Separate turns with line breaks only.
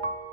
Thank you.